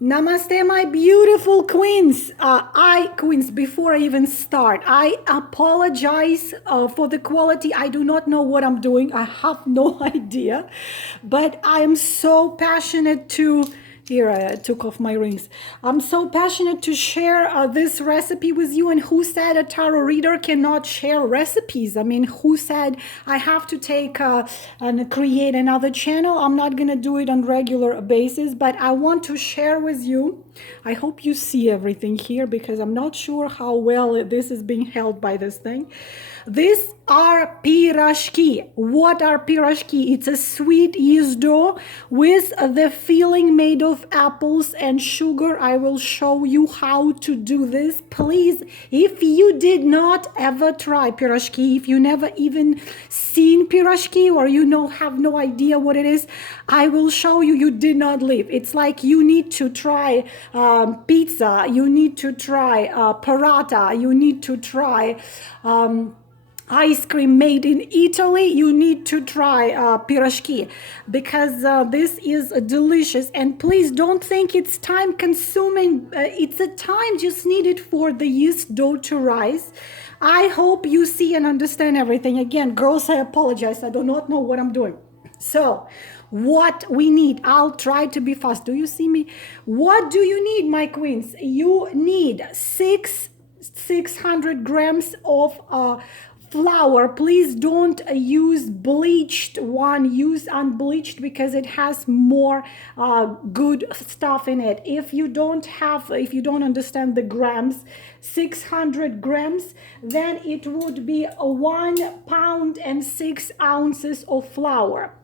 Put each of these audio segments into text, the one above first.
Namaste, my beautiful queens. Queens, before I even start, I apologize for the quality. I do not know what I'm doing. I have no idea. But I am so passionate to. Here, I took off my rings. I'm so passionate to share this recipe with you. And who said a tarot reader cannot share recipes? I mean, who said I have to take and create another channel? I'm not going to do it on regular basis, but I want to share with you. I hope you see everything here because I'm not sure how well this is being held by this thing. These are pirozhki. What are pirozhki? It's a sweet yeast dough with the filling made of apples and sugar. I will show you how to do this. Please, if you did not ever try pirozhki, if you never even seen pirozhki or have no idea what it is, I will show you. You did not live. It's like you need to try pizza. You need to try paratha. You need to try ice cream made in Italy. You need to try pirozhki because this is delicious. And please don't think it's time consuming. It's a time just needed for the yeast dough to rise. I hope you see and understand everything. Again, girls, I apologize. I do not know what I'm doing. So what we need, I'll try to be fast. Do you see me? What do you need, my queens? You need 600 grams of flour. Please don't use bleached one. Use unbleached because it has more good stuff in it. If you don't understand the grams, 600 grams, then it would be 1 pound and 6 ounces of flour.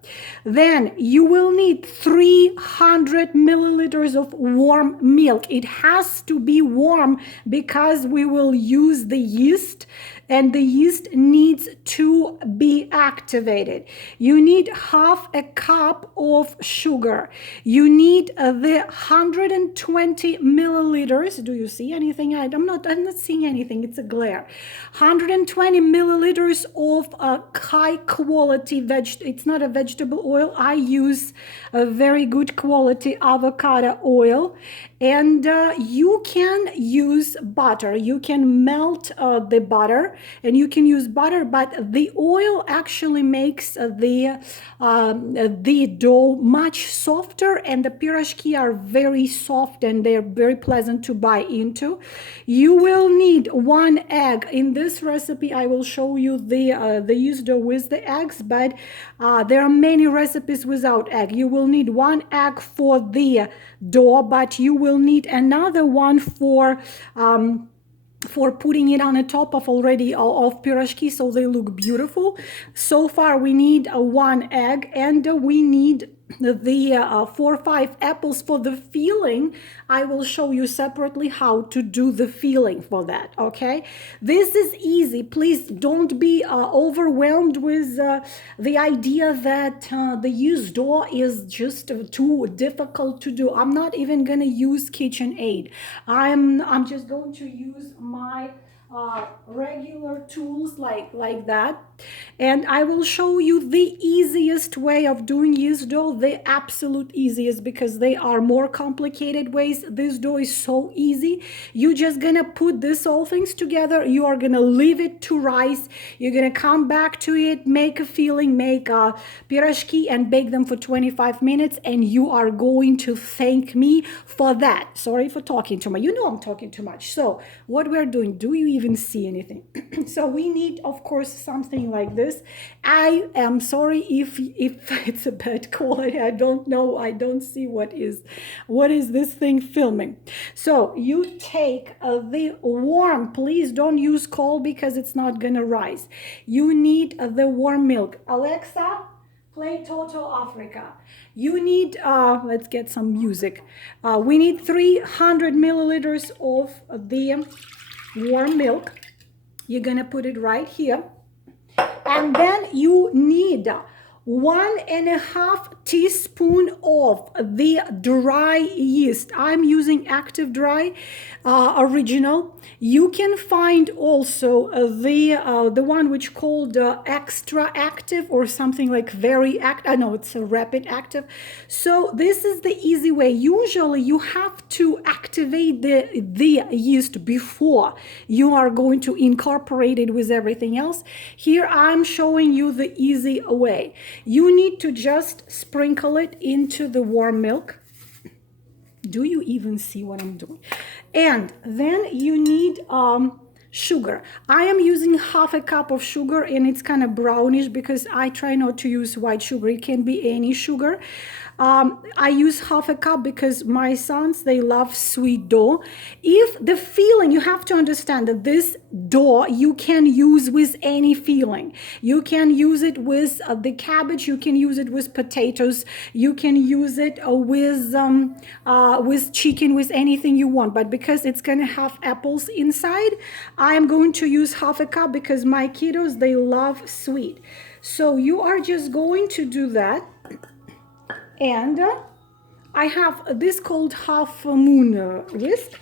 Then you will need 300 milliliters of warm milk. It has to be warm because we will use the yeast, and the yeast needs to be activated. You need half a cup of sugar. You need the 120 milliliters. Do you see anything? I'm not seeing anything. It's a glare. 120 milliliters of high quality it's not a vegetable oil. I use a very good quality avocado oil. And you can use butter. You can melt the butter and you can use butter, but the oil actually makes the dough much softer, and the pirozhki are very soft and they're very pleasant to bite into. You will need 1 egg. In this recipe, I will show you the yeast dough with the eggs, but there are many recipes without egg. You will need 1 egg for the dough, but you will need another one for putting it on the top of pirozhki so they look beautiful. So far we need 1 egg, and we need the 4 or 5 apples for the filling. I will show you separately how to do the filling for that. Okay, this is easy. Please don't be overwhelmed with the idea that the yeast dough is just too difficult to do. I'm not even gonna use KitchenAid. I'm just going to use my regular tools like that, and I will show you the easiest way of doing yeast dough, the absolute easiest, because they are more complicated ways. This dough is so easy. You just gonna put this all things together. You are gonna leave it to rise. You're gonna come back to it, make a filling, make a pirozhki, and bake them for 25 minutes, and you are going to thank me for that. Sorry for talking too much. I'm talking too much. So what we're doing, do you even see anything? So we need, of course, something like this. I am sorry if it's a bad quality. I don't know. I don't see what is this thing filming. So you take the warm, please don't use cold because it's not gonna rise. You need the warm milk. Alexa, play Toto Africa. You need, let's get some music. We need 300 milliliters of the warm milk. You're gonna put it right here. And then you need 1.5 teaspoon of the dry yeast. I'm using active dry original. You can find also the one which called extra active or something like very active. I know it's a rapid active. So this is the easy way. Usually you have to activate the yeast before you are going to incorporate it with everything else. Here I'm showing you the easy way. You need to just sprinkle it into the warm milk. Do you even see what I'm doing? And then you need sugar. I am using half a cup of sugar, and it's kind of brownish because I try not to use white sugar. It can be any sugar. I use half a cup because my sons, they love sweet dough. If the filling, you have to understand that this dough you can use with any filling. You can use it with the cabbage, you can use it with potatoes, you can use it with chicken, with anything you want. But because it's going to have apples inside, I'm going to use half a cup because my kiddos, they love sweet. So you are just going to do that. And I have this called half moon whisk.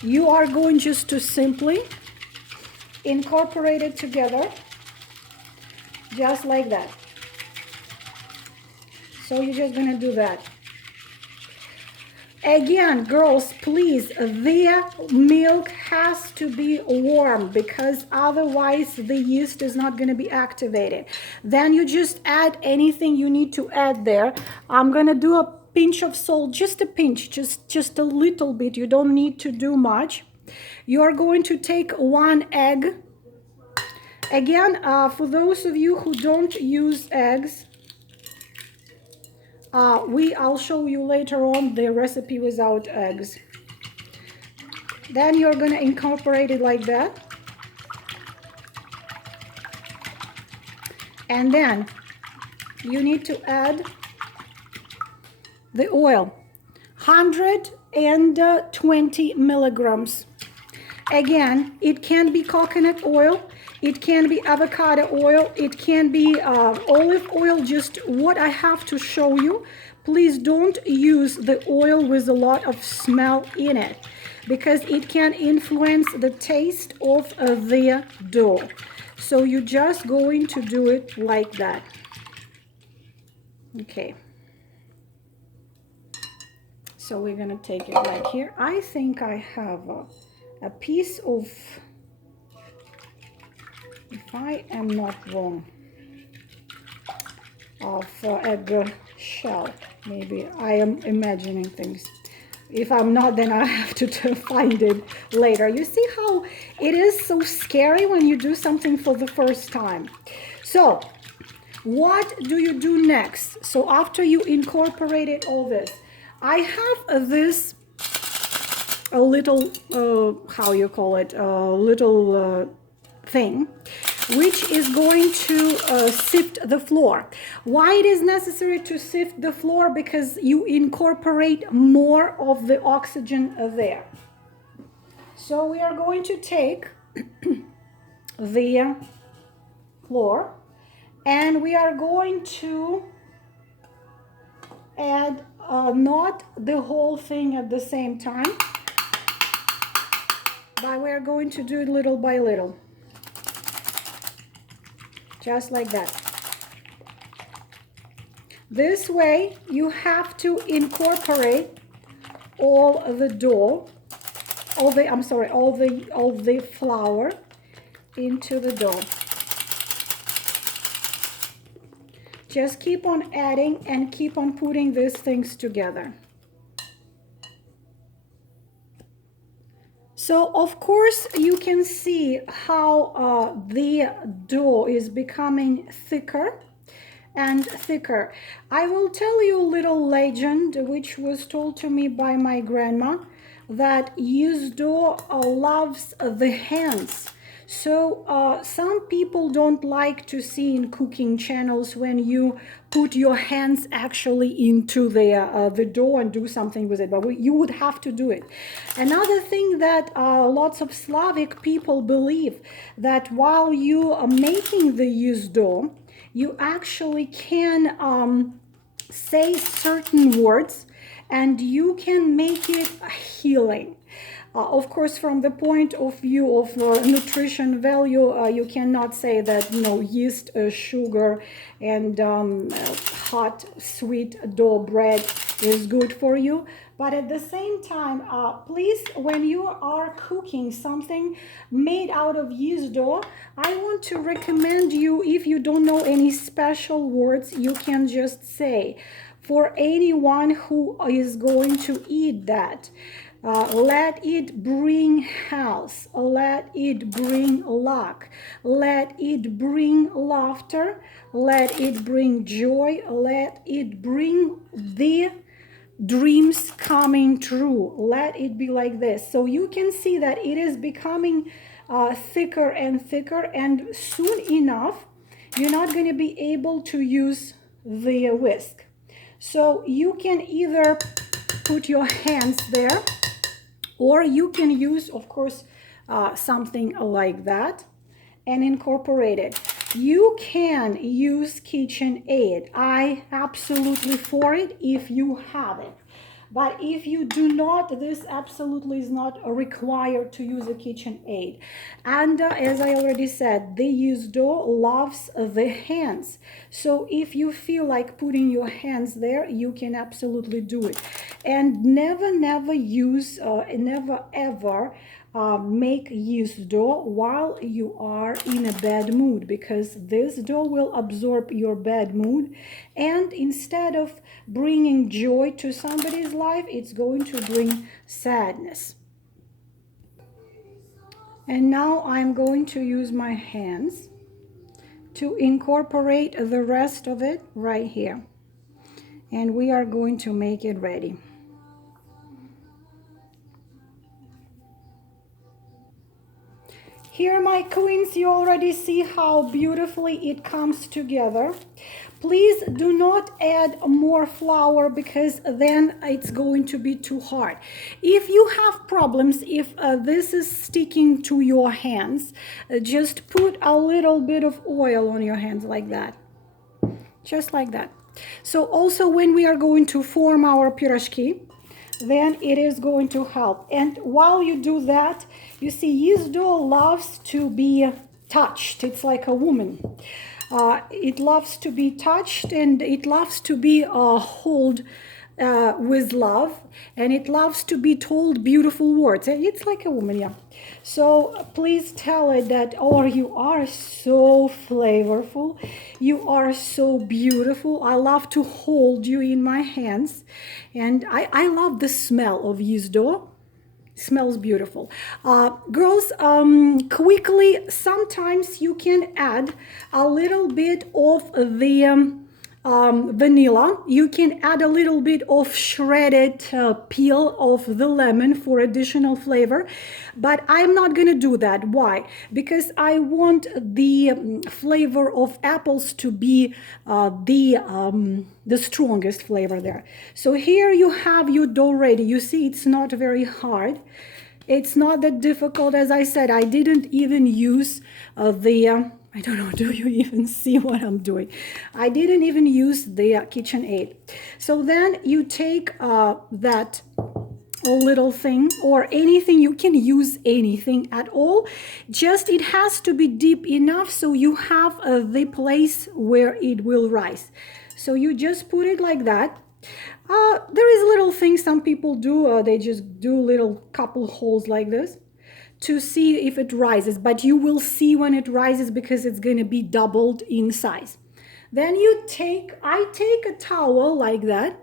You are going just to simply incorporate it together, just like that. So you're just going to do that. Again, girls, please, the milk has to be warm because otherwise the yeast is not going to be activated. Then you just add anything you need to add there. I'm going to do a pinch of salt, just a pinch, just a little bit. You don't need to do much. You are going to take 1 egg. Again, for those of you who don't use eggs, I'll show you later on the recipe without eggs. Then you're going to incorporate it like that. And then you need to add the oil, 120 milligrams. Again, it can be coconut oil, it can be avocado oil, it can be olive oil, just what I have to show you. Please don't use the oil with a lot of smell in it because it can influence the taste of the dough. So you're just going to do it like that. Okay. So we're going to take it like here. I think I have a piece of, if I am not wrong, of egg shell. Maybe I am imagining things. If I'm not, then I have to find it later. You see how it is so scary when you do something for the first time. So what do you do next? So after you incorporated all this, I have this a little, how you call it, a little thing, which is going to sift the flour. Why it is necessary to sift the flour? Because you incorporate more of the oxygen there. So we are going to take the flour and we are going to add not the whole thing at the same time, but we are going to do it little by little. Just like that. This way you have to incorporate all the dough, all the flour into the dough. Just keep on adding and keep on putting these things together. So of course you can see how the dough is becoming thicker and thicker. I will tell you a little legend which was told to me by my grandma, that yeast dough loves the hands. So some people don't like to see in cooking channels when you put your hands actually into the dough and do something with it, but you would have to do it. Another thing that lots of Slavic people believe, that while you are making the yeast dough, you actually can say certain words and you can make it healing. Of course, from the point of view of nutrition value, you cannot say that, yeast, sugar, and hot, sweet dough bread is good for you. But at the same time, please, when you are cooking something made out of yeast dough, I want to recommend you, if you don't know any special words, you can just say, for anyone who is going to eat that, let it bring health, let it bring luck, let it bring laughter, let it bring joy, let it bring the dreams coming true. Let it be like this. So you can see that it is becoming thicker and thicker, and soon enough you're not going to be able to use the whisk. So you can either put your hands there, or you can use, of course, something like that and incorporate it. You can use KitchenAid. I absolutely for it if you have it. But if you do not, this absolutely is not required to use a KitchenAid. And as I already said, the yeast dough loves the hands. So if you feel like putting your hands there, you can absolutely do it. And never use, never ever make yeast dough while you are in a bad mood, because this dough will absorb your bad mood, and instead of bringing joy to somebody's life, it's going to bring sadness. And now I'm going to use my hands to incorporate the rest of it right here, and we are going to make it ready. Here, my queens, you already see how beautifully it comes together. Please do not add more flour, because then it's going to be too hard. If you have problems, if this is sticking to your hands, just put a little bit of oil on your hands like that. Just like that. So also when we are going to form our pirozhki, then it is going to help. And while you do that, you see, yeast dough loves to be touched. It's like a woman. It loves to be touched, and it loves to be held with love, and it loves to be told beautiful words. It's like a woman, yeah. So please tell it that, oh, you are so flavorful, you are so beautiful, I love to hold you in my hands, and I love the smell of yeast dough. Smells beautiful. Girls, quickly, sometimes you can add a little bit of the vanilla. You can add a little bit of shredded peel of the lemon for additional flavor, but I'm not gonna do that. Why? Because I want the flavor of apples to be the strongest flavor there. So here you have your dough ready. You see, it's not very hard. It's not that difficult. As I said, I didn't even use I don't know, do you even see what I'm doing? I didn't even use the KitchenAid. So then you take that little thing, or anything, you can use anything at all, just it has to be deep enough so you have the place where it will rise. So you just put it like that. There is little things some people do, they just do little couple holes like this to see if it rises, but you will see when it rises because it's going to be doubled in size. Then I take a towel like that.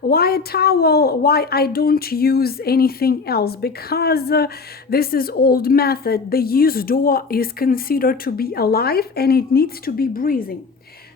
Why a towel? Why I don't use anything else? Because this is old method. The yeast dough is considered to be alive and it needs to be breathing.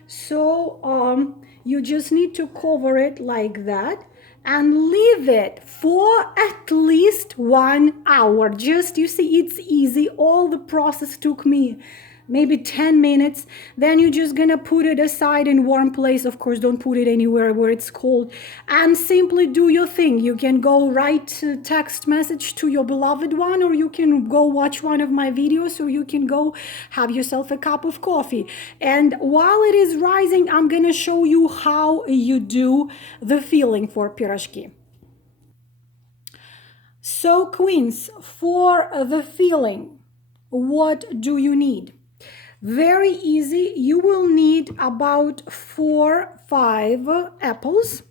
So you just need to cover it like that and leave it for at least 1 hour. Just, you see, it's easy. All the process took me maybe 10 minutes. Then you're just gonna put it aside in warm place. Of course, don't put it anywhere where it's cold, and simply do your thing. You can go write a text message to your beloved one, or you can go watch one of my videos, or you can go have yourself a cup of coffee. And while it is rising, I'm gonna show you how you do the filling for pirozhki. So queens, for the filling, what do you need? Very easy. You will need about 4-5 apples.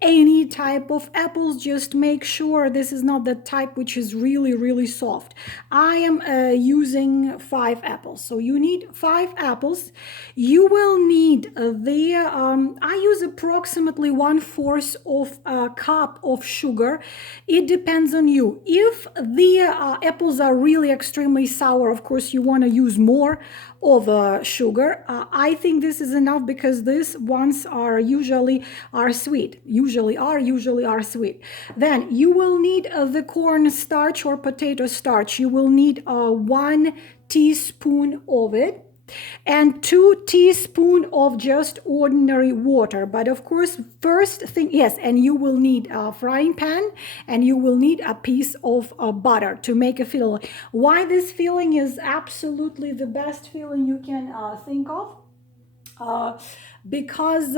Any type of apples, just make sure this is not the type which is really soft. I am using 5 apples, so you need 5 apples. You will need I use approximately 1/4 of a cup of sugar. It depends on you. If the apples are really extremely sour, of course you want to use more of sugar. I think this is enough because these ones are usually sweet. Usually are sweet. Then you will need the cornstarch or potato starch. You will need 1 teaspoon of it, and 2 teaspoons of just ordinary water. But of course, first thing, yes, and you will need a frying pan, and you will need a piece of butter to make a filling. Why this filling is absolutely the best filling you can think of? Because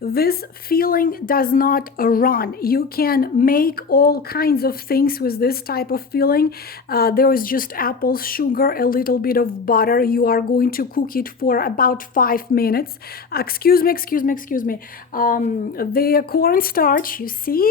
this filling does not run. You can make all kinds of things with this type of filling. There is just apples, sugar, a little bit of butter. You are going to cook it for about 5 minutes. Excuse me. The cornstarch, you see,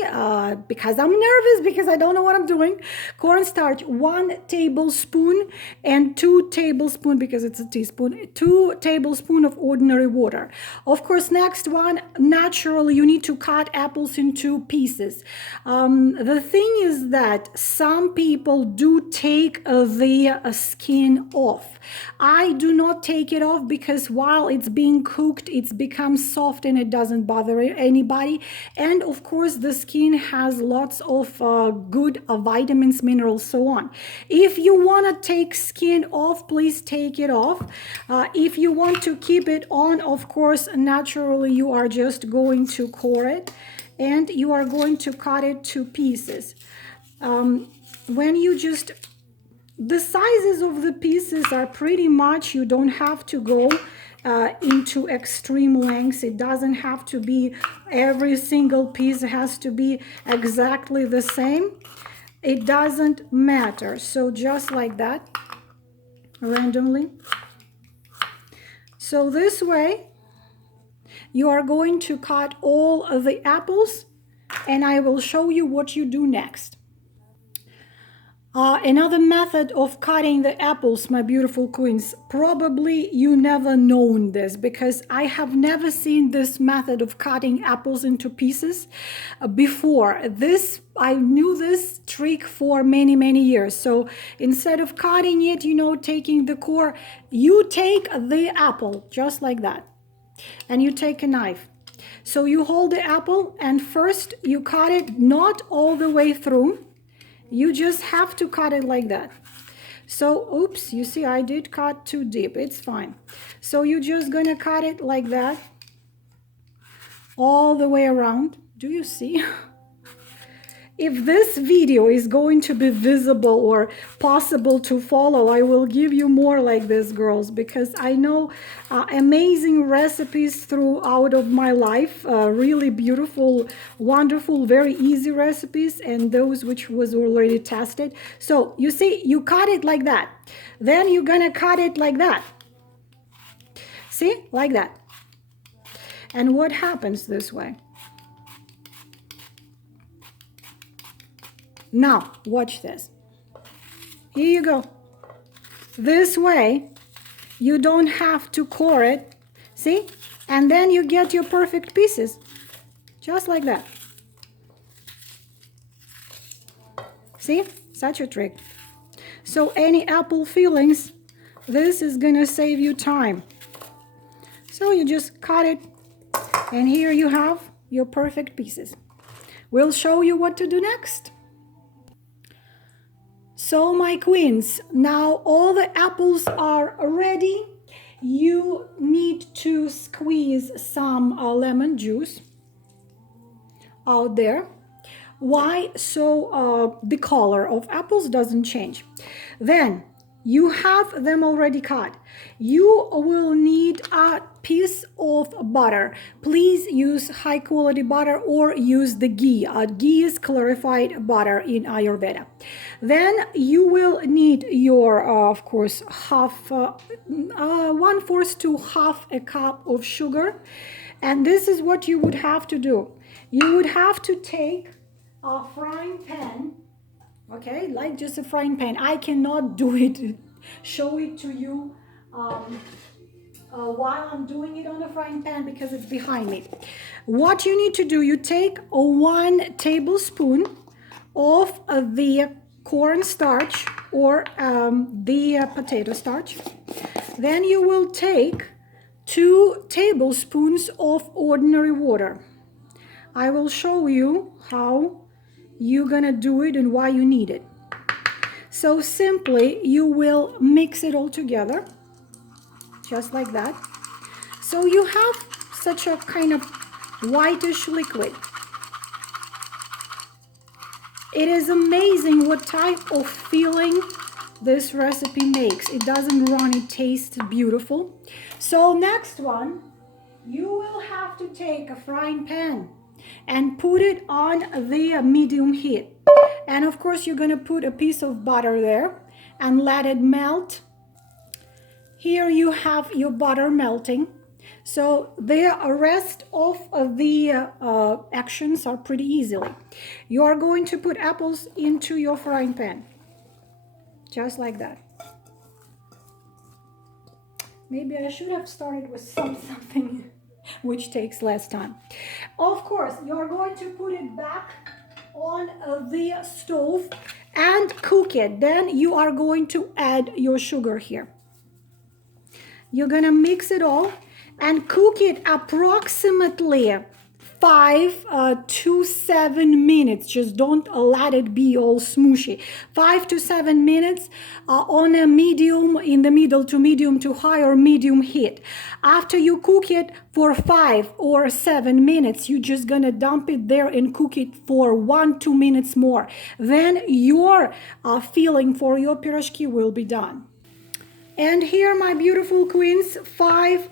because I'm nervous, because I don't know what I'm doing. Cornstarch, 1 tablespoon, and 2 tablespoons, because it's a teaspoon, 2 tablespoons of ordinary water. Of course, next one, naturally, you need to cut apples into pieces. The thing is that some people do take the skin off. I do not take it off because while it's being cooked, it's become soft and it doesn't bother anybody. And of course, the skin has lots of good vitamins, minerals, so on. If you want to take skin off, please take it off. If you want to keep it on, of course, naturally, you are just going to core it and you are going to cut it to pieces. When you just, the sizes of the pieces are pretty much, you don't have to go into extreme lengths. It doesn't have to be every single piece has to be exactly the same. It doesn't matter. So just like that, randomly. So this way, you are going to cut all of the apples, and I will show you what you do next. Another method of cutting the apples, my beautiful queens, probably you never known this, because I have never seen this method of cutting apples into pieces before. I knew this trick for many years. So instead of cutting it, taking the core, you take the apple just like that, and you take a knife. So you hold the apple, and first you cut it not all the way through. You just have to cut it like that. So, oops, you see, I did cut too deep. It's fine. So you're just gonna cut it like that all the way around. Do you see? If this video is going to be visible or possible to follow, I will give you more like this, girls, because I know amazing recipes throughout of my life, really beautiful, wonderful, very easy recipes, and those which was already tested. So you see, you cut it like that. Then you're gonna cut it like that. See, like that. And what happens this way? Now, watch this. Here you go. This way, you don't have to core it. See? And then you get your perfect pieces. Just like that. See? Such a trick. So any apple fillings, this is gonna save you time. So you just cut it, and here you have your perfect pieces. We'll show you what to do next. So my queens, now all the apples are ready. You need to squeeze some lemon juice out there. Why? So the color of apples doesn't change. Then you have them already cut. You will need a piece of butter. Please use high quality butter or use the ghee. Ghee is clarified butter in Ayurveda. Then you will need your, of course, 1/4 to half a cup of sugar. And this is what you would have to do. You would have to take a frying pan, okay, like just a frying pan. I cannot do it, show it to you while I'm doing it on a frying pan because it's behind me. What you need to do, you take 1 tablespoon of the cornstarch or the potato starch. Then you will take 2 tablespoons of ordinary water. I will show you how you're gonna do it and why you need it. So simply you will mix it all together just like that. So you have such a kind of whitish liquid. It is amazing what type of feeling this recipe makes. It doesn't run, it tastes beautiful. So next one, you will have to take a frying pan and put it on the medium heat. And of course, you're gonna put a piece of butter there and let it melt. Here you have your butter melting. So the rest of the actions are pretty easily. You are going to put apples into your frying pan, just like that. Maybe I should have started with something which takes less time. Of course, you're going to put it back on the stove and cook it. Then you are going to add your sugar here. You're gonna mix it all and cook it approximately 5 to 7 minutes. Just don't let it be all smooshy. 5 to 7 minutes on a medium, in the middle to medium to high or medium heat. After you cook it for 5 or 7 minutes, you're just gonna dump it there and cook it for 1-2 minutes more. Then your filling for your pirozhki will be done. And here, my beautiful queens, 5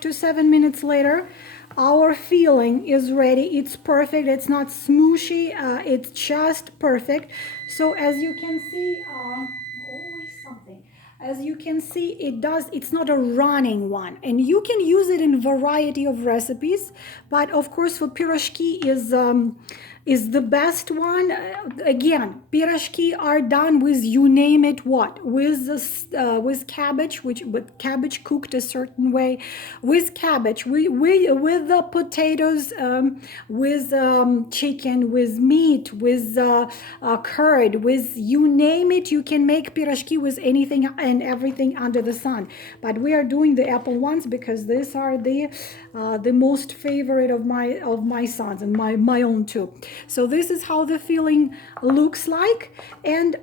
to 7 minutes later, our filling is ready. It's perfect. It's not smooshy. It's just perfect. So as you can see, always something. As you can see, it's not a running one. And you can use it in variety of recipes. But of course, for pirozhki is the best one. Again, pirozhki are done with, you name it what, with cabbage, with cabbage cooked a certain way, with cabbage, with the potatoes, with chicken, with meat, with curd, with you name it. You can make pirozhki with anything and everything under the sun. But we are doing the apple ones because these are the most favorite of my sons and my own too. So this is how the filling looks like, and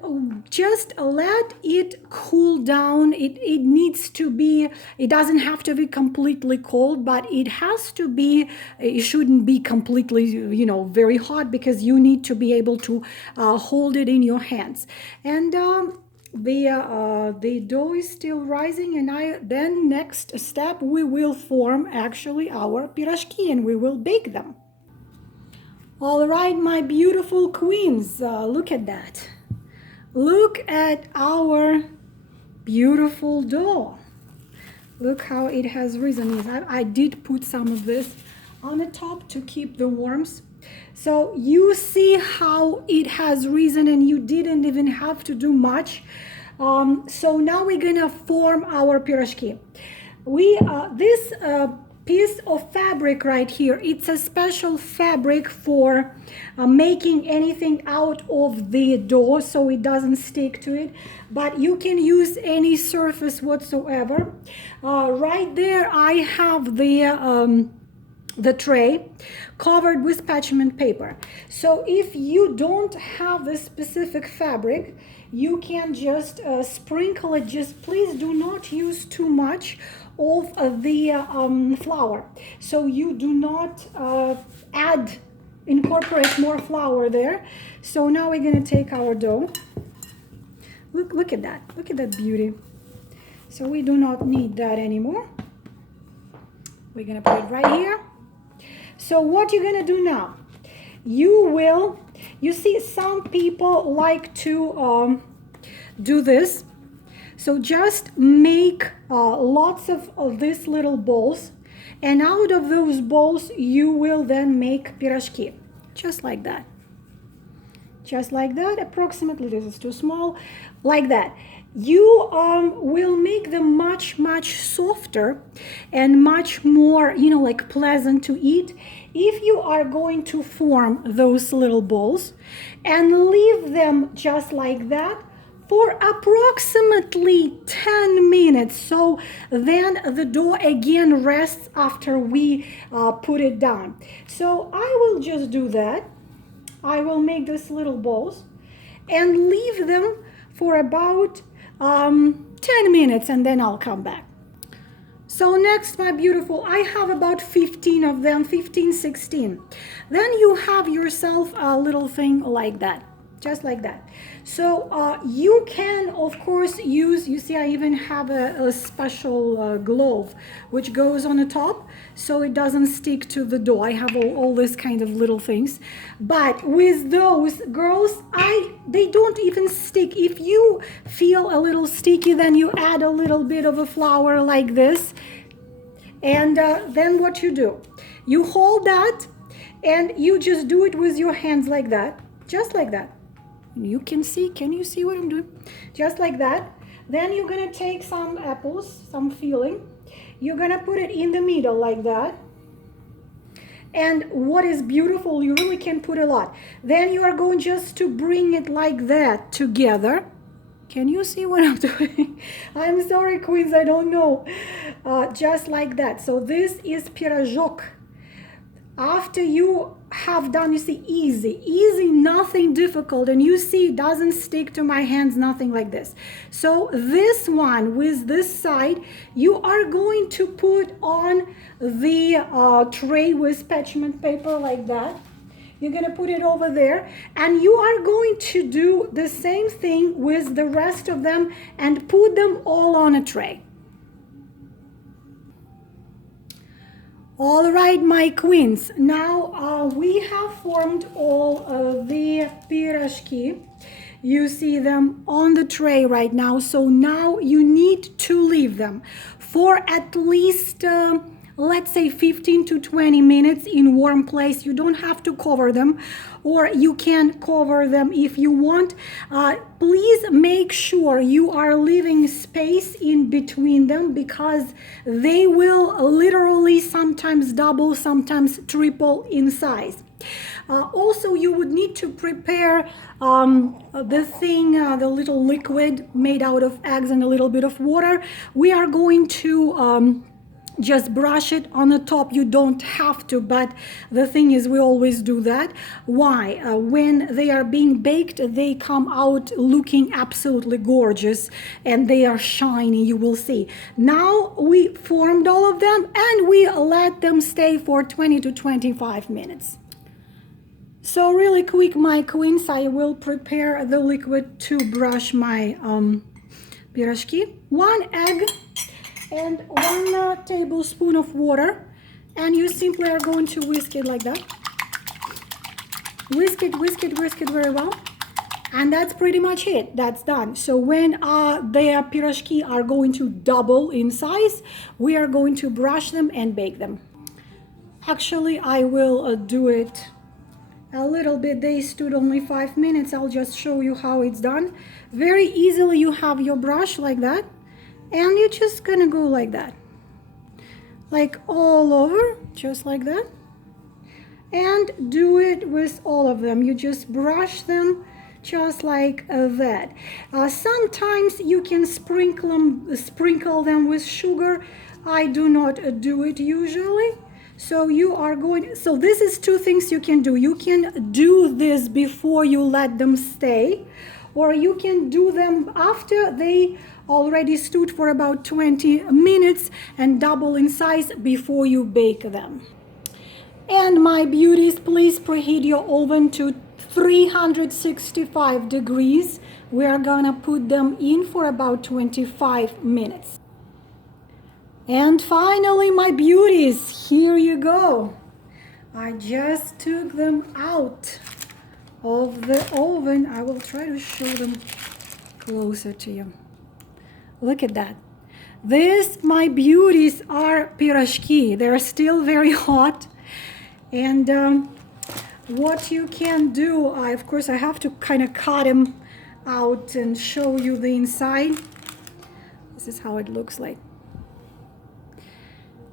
just let it cool down. It needs to be, it doesn't have to be completely cold, but it has to be, it shouldn't be completely, you know, very hot, because you need to be able to hold it in your hands. And the dough is still rising, and then next step, we will form actually our pirozhki and we will bake them. All right, my beautiful queens, look at that. Look at our beautiful dough. Look how it has risen. I did put some of this on the top to keep the warmth. So you see how it has risen, and you didn't even have to do much. So now we're gonna form our pirozhki. This piece of fabric right here, it's a special fabric for making anything out of the dough so it doesn't stick to it, but you can use any surface whatsoever. Right there I have the tray covered with parchment paper. So if you don't have this specific fabric, you can just sprinkle it. Just please do not use too much of the flour. So you do not incorporate more flour there. So now we're going to take our dough. Look at that. Look at that beauty. So we do not need that anymore. We're going to put it right here. So what you're going to do now, you see some people like to do this. So just make lots of these little balls, and out of those balls you will then make pirozhki, just like that. Just like that, approximately. This is too small, like that. You will make them much softer and much more, like pleasant to eat if you are going to form those little balls and leave them just like that for approximately 10 minutes. So then the dough again rests after we put it down. So I will just do that. I will make these little balls and leave them for about 10 minutes, and then I'll come back. So next, my beautiful, I have about 15 of them, 15, 16. Then you have yourself a little thing like that, just like that. So you can, of course, use, you see I even have a special glove which goes on the top so it doesn't stick to the dough. I have all this kind of little things. But with those, girls, they don't even stick. If you feel a little sticky, then you add a little bit of a flour like this. And then what you do, you hold that and you just do it with your hands like that, just like that. You can you see what I'm doing? Just like that. Then you're gonna take some apples, some filling. You're gonna put it in the middle like that. And what is beautiful, you really can put a lot. Then you are going just to bring it like that together. Can you see what I'm doing? I'm sorry, queens, I don't know. Just like that. So this is pirozhok. After you have done, you see, easy, nothing difficult, and you see it doesn't stick to my hands, nothing like this. So this one with this side, you are going to put on the tray with parchment paper like that. You're going to put it over there, and you are going to do the same thing with the rest of them and put them all on a tray. All right, my queens, now we have formed all of the pirozhki. You see them on the tray right now. So now you need to leave them for at least, let's say 15 to 20 minutes in warm place. You don't have to cover them, or you can cover them if you want. Please make sure you are leaving space in between them, because they will literally sometimes double, sometimes triple in size. Also, you would need to prepare the little liquid made out of eggs and a little bit of water. We are going to just brush it on the top. You don't have to, but the thing is, we always do that. Why? When they are being baked, they come out looking absolutely gorgeous and they are shiny, you will see. Now we formed all of them and we let them stay for 20 to 25 minutes. So really quick, my queens, I will prepare the liquid to brush my pirozhki. 1 egg and 1 tablespoon of water, and you simply are going to whisk it like that. Whisk it very well, and that's pretty much it. That's done. So when the pirozhki are going to double in size, we are going to brush them and bake them. Actually, I will do it a little bit. They stood only 5 minutes. I'll just show you how it's done. Very easily, you have your brush like that, and you're just gonna go like that, like all over, just like that, and do it with all of them. You just brush them just like that. Sometimes you can sprinkle them with sugar. I do not do it usually. So so this is 2 things you can do. You can do this before you let them stay, or you can do them after they already stood for about 20 minutes and double in size before you bake them. And my beauties, please preheat your oven to 365 degrees. We are gonna put them in for about 25 minutes. And finally, my beauties, here you go. I just took them out of the oven. I will try to show them closer to you. Look at that. This, my beauties, are pirozhki. They're still very hot. And what you can do, of course, I have to kind of cut them out and show you the inside. This is how it looks like.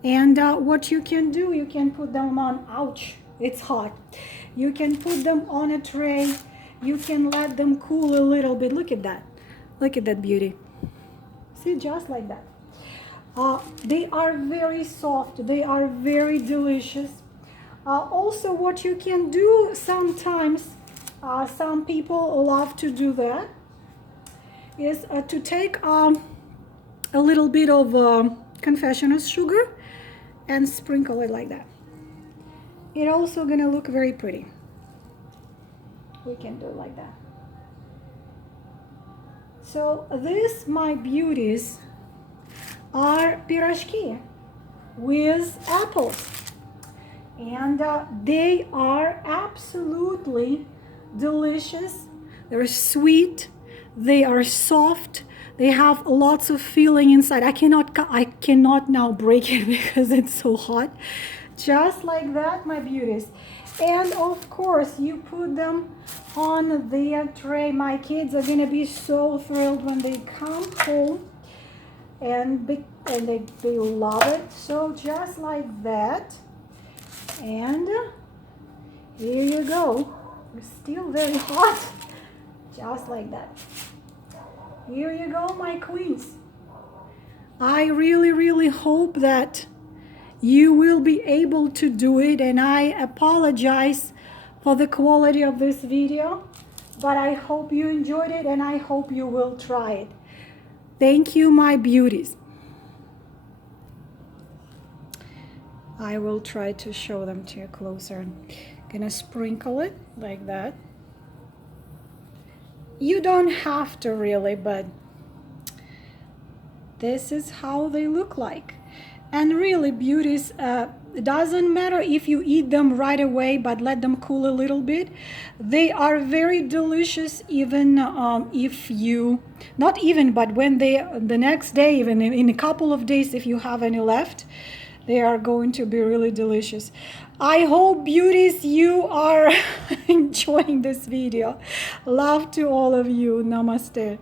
And what you can do, you can put them on, ouch, it's hot. You can put them on a tray. You can let them cool a little bit. Look at that. Look at that beauty. See, just like that. They are very soft. They are very delicious. Also, what you can do sometimes, some people love to do that, is to take a little bit of confectioner's sugar and sprinkle it like that. It's also gonna look very pretty. We can do it like that. So this, my beauties, are pirozhki with apples. And they are absolutely delicious. They're sweet, they are soft, they have lots of filling inside. I cannot now break it because it's so hot. Just like that, my beauties. And of course, you put them on the tray. My kids are gonna be so thrilled when they come home, and they love it. So just like that. And here you go. It's still very hot. Just like that. Here you go, my queens. I really hope that you will be able to do it, and I apologize for the quality of this video, but I hope you enjoyed it and I hope you will try it. Thank you, my beauties. I will try to show them to you closer. I'm gonna sprinkle it like that. You don't have to really, but this is how they look like. And really, beauties, it doesn't matter if you eat them right away, but let them cool a little bit. They are very delicious, even if you, not even, but when they, the next day, even in a couple of days, if you have any left, they are going to be really delicious. I hope, beauties, you are enjoying this video. Love to all of you. Namaste.